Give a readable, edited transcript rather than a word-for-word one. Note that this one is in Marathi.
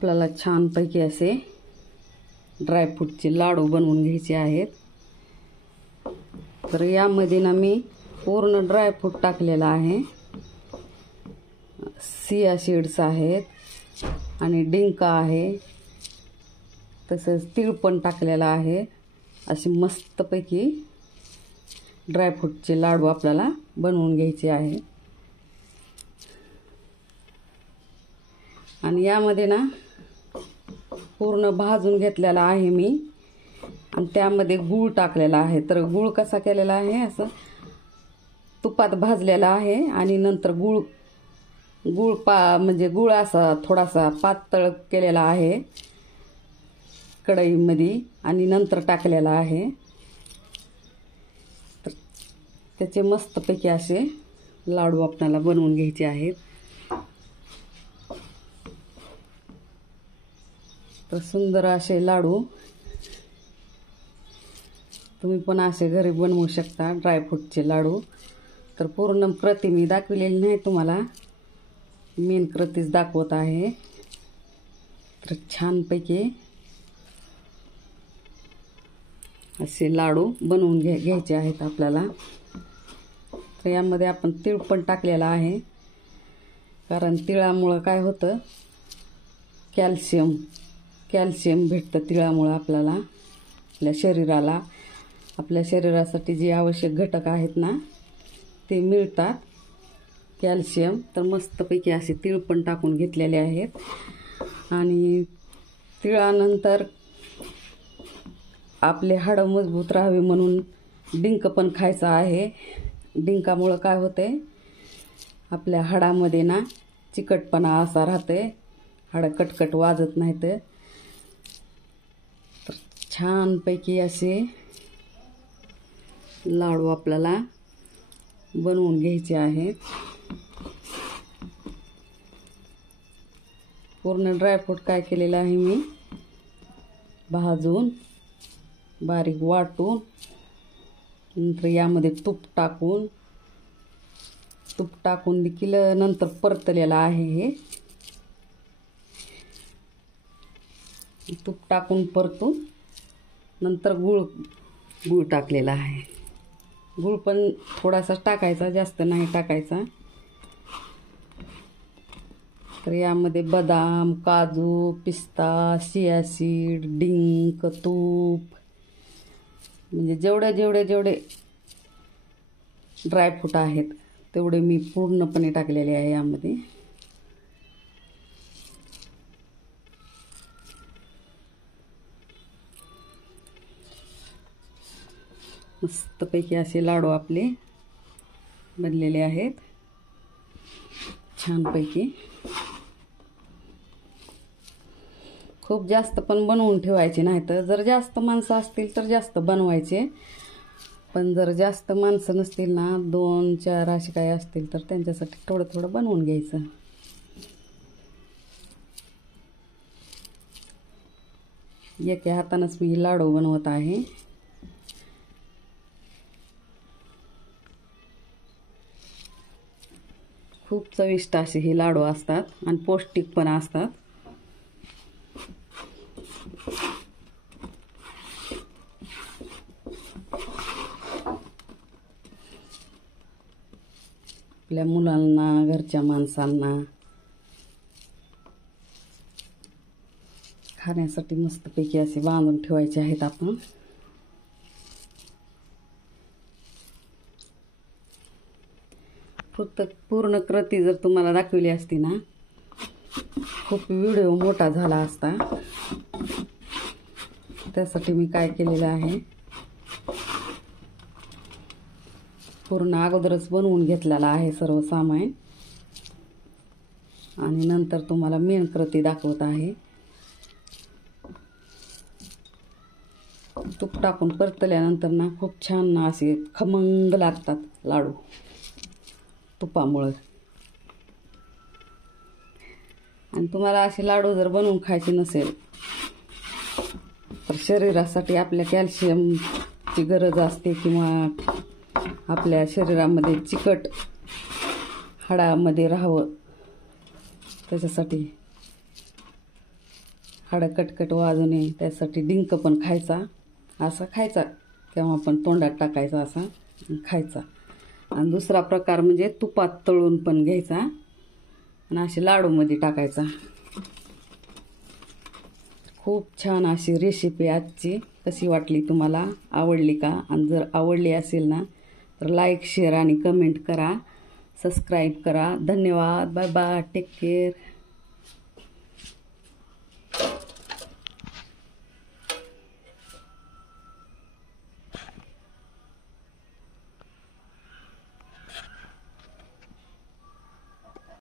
आपल्याला छानपैकी असे ड्रायफ्रूटचे लाडू बनवून घ्यायचे आहेत। तर यामध्ये ना मी पूर्ण ड्रायफ्रूट टाकलेला आहे, सिया सीड्स आहेत आणि डिंका आहे, तसंच तीळ पण टाकलेला आहे। असे मस्तपैकी ड्रायफ्रूटचे लाडू आपल्याला बनवून घ्यायचे आहे। आणि यामध्ये ना पूर्ण भाजून घेतलेला आहे मी, आणि त्यामध्ये गूळ टाकलेला आहे। तर गूळ कसा केलेला आहे, असं तुपात भाजलेला आहे आणि नंतर गूळ म्हणजे गूळ असा थोडासा पातळ केलेला आहे कढईमध्ये आणि नंतर टाकलेला आहे। तर त्याचे मस्तपैकी असे लाडू आपल्याला बनवून घ्यायचे आहेत। तर सुंदर असे लाडू तुम्ही पण असे घरी बनवू शकता, ड्रायफ्रूटचे लाडू। तर पूर्ण प्रति मी दाखवलेली नाही तुम्हाला, मेन कृतीच दाखवत आहे। तर छानपैकी असे लाडू बनवून घ्यायचे आहेत आपल्याला। तर यामध्ये आपण तीळ पण टाकलेला आहे, कारण तिळामुळं काय होतं, कॅल्शियम भेटतं तिळामुळं आपल्याला, आपल्या शरीराला, आपल्या शरीरासाठी जे आवश्यक घटक आहेत ना ते मिळतात, कॅल्शियम। तर मस्तपैकी असे तीळ पण टाकून घेतलेले आहेत। आणि तिळानंतर आपले हाडं मजबूत राहावे म्हणून डिंक पण खायचं आहे। डिंकामुळं काय होते, आपल्या हाडामध्ये ना चिकटपणा असा राहते, हाडं कटकट वाजत नाहीत। तर छानपैकी असे लाडू आपल्याला बनवून घ्यायचे आहेत। पूर्ण ड्रायफ्रूट काय केलेलं आहे मी, भाजून बारीक वाटून नंतर यामध्ये तूप टाकून देखील नंतर परतलेलं आहे। हे तूप टाकून परतून नंतर गूळ टाकलेला आहे। गूळ पण थोडासा टाकायचा, जास्त नाही टाकायचा। तर यामध्ये बदाम, काजू, पिस्ता, चिया सीड, डिंक, तूप, म्हणजे जेवढे ड्रायफ्रूट आहेत तेवढे मी पूर्णपणे टाकलेले आहे यामध्ये। मस्तपैकी असे लाडू आपले बनलेले आहेत, छानपैकी। खूप जास्त पण बनवून ठेवायचे नाही, तर जर जास्त माणसं असतील तर जास्त बनवायचे, पण जर जास्त माणसं नसतील ना, 2-4 असे काही असतील तर त्यांच्यासाठी थोडं थोडं बनवून घ्यायचं। एका हातानंच मी लाडू बनवत आहे। खूप चविष्ट असे हे लाडू असतात आणि पौष्टिक पण असतात। आपल्या मुलांना, घरच्या माणसांना खाण्यासाठी मस्तपैकी असे बांधून ठेवायचे आहेत आपण। पूर्ण कृती जर तुम्हाला दाखवली असती ना, खूप व्हिडिओ मोठा झाला असता। त्यासाठी मी काय केलेलं आहे, पूर्ण अगोदरच बनवून घेतलेला आहे सर्व सामान, आणि नंतर तुम्हाला मेन कृती दाखवत आहे। तूप टाकून परतल्यानंतर ना खूप छान असे खमंग लागतात लाडू तुपामुळे। आणि तुम्हाला असे लाडू जर बनवून खायचे नसेल तर शरीरासाठी आपल्या कॅल्शियमची गरज असते, किंवा आपल्या शरीरामध्ये चिकट हाडामध्ये राहावं त्याच्यासाठी हाडं कटकट वाजू नये त्यासाठी डिंक पण खायचा, असा खायचा किंवा पण तोंडात टाकायचा असा खायचा. आणि दुसरा प्रकार म्हणजे तुपात तळून पण घ्यायचा आणि असे लाडूमध्ये टाकायचा. खूप छान अशी रेसिपी आजची. कशी वाटली तुम्हाला, आवडली का? आणि जर आवडली असेल ना तर लाईक शेअर आणि कमेंट करा, सबस्क्राईब करा. धन्यवाद. Bye bye. Take care.